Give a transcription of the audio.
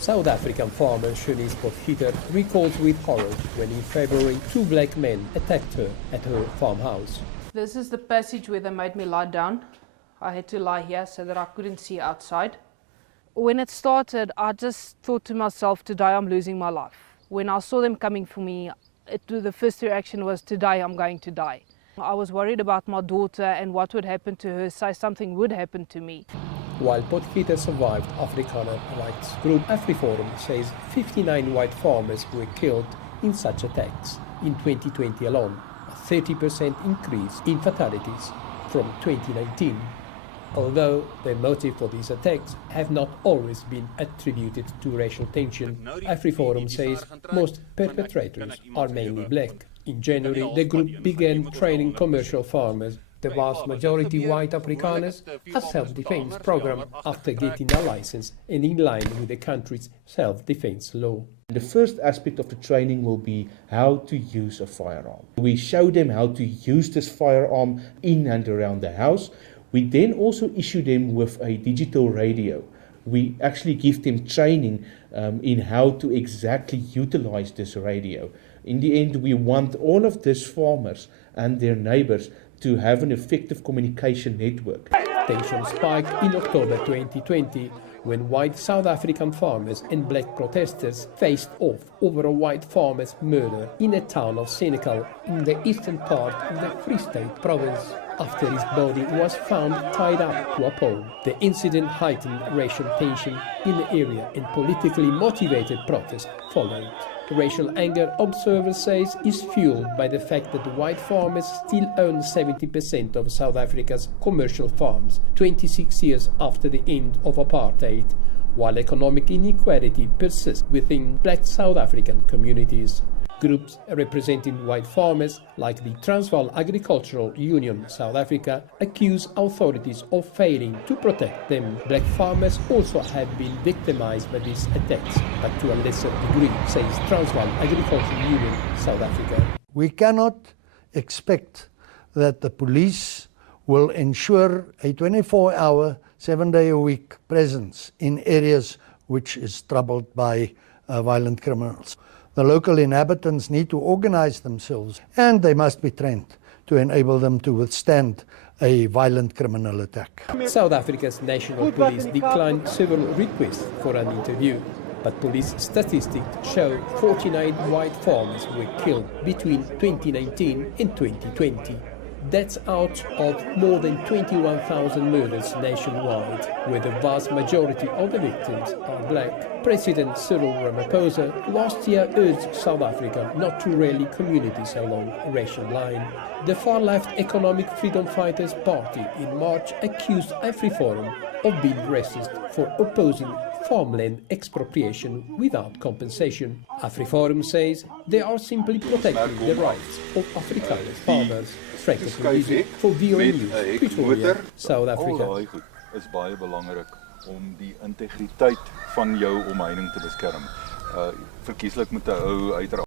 South African farmer Shanice Potgieter recalls with horror when in February 2 black men attacked her at her farmhouse. This is the passage where they made me lie down. I had to lie here so that I couldn't see outside. When it started, I just thought to myself, today I'm losing my life. When I saw them coming for me, the first reaction was, today I'm going to die. I was worried about my daughter and what would happen to her, so something would happen to me. While Potgieter survived, Afrikaner rights group Afriforum says 59 white farmers were killed in such attacks in 2020 alone, a 30% increase in fatalities from 2019. Although the motive for these attacks have not always been attributed to racial tension, Afriforum says most perpetrators are mainly black. In January, the group began training commercial farmers, the vast majority white Afrikaners, a self-defense program after getting a license and in line with the country's self-defense law. The first aspect of the training will be how to use a firearm. We show them how to use this firearm in and around the house. We then also issue them with a digital radio. We actually give them training in how to exactly utilize this radio. In the end, we want all of these farmers and their neighbors to have an effective communication network. Tension spiked in October 2020 when white South African farmers and black protesters faced off over a white farmer's murder in a town of Senekal in the eastern part of the Free State province. After his body was found tied up to a pole, the incident heightened racial tension in the area and politically motivated protests followed. Racial anger, observers say, is fueled by the fact that white farmers still own 70% of South Africa's commercial farms 26 years after the end of apartheid, while economic inequality persists within black South African communities. Groups representing white farmers, like the Transvaal Agricultural Union South Africa, accuse authorities of failing to protect them. Black farmers also have been victimized by these attacks, but to a lesser degree, says Transvaal Agricultural Union South Africa. We cannot expect that the police will ensure a 24-hour, 7-day-a-week presence in areas which is troubled by violent criminals. The local inhabitants need to organize themselves and they must be trained to enable them to withstand a violent criminal attack. South Africa's National Police declined several requests for an interview, but police statistics show 49 white farmers were killed between 2019 and 2020. That's out of more than 21,000 murders nationwide, where the vast majority of the victims are black. President Cyril Ramaphosa last year urged South Africa not to rally communities along a racial line. The far-left Economic Freedom Fighters Party in March accused Afriforum of being racist for opposing farmland expropriation without compensation. Afriforum says they are simply protecting the rights of Afrikaner farmers. Frank for VOA News, Pretoria, South Africa. Al daai goed is baie belangrik om die integriteit van jou omheining te beskerm. Verkieslik moet 'n ou uiteraard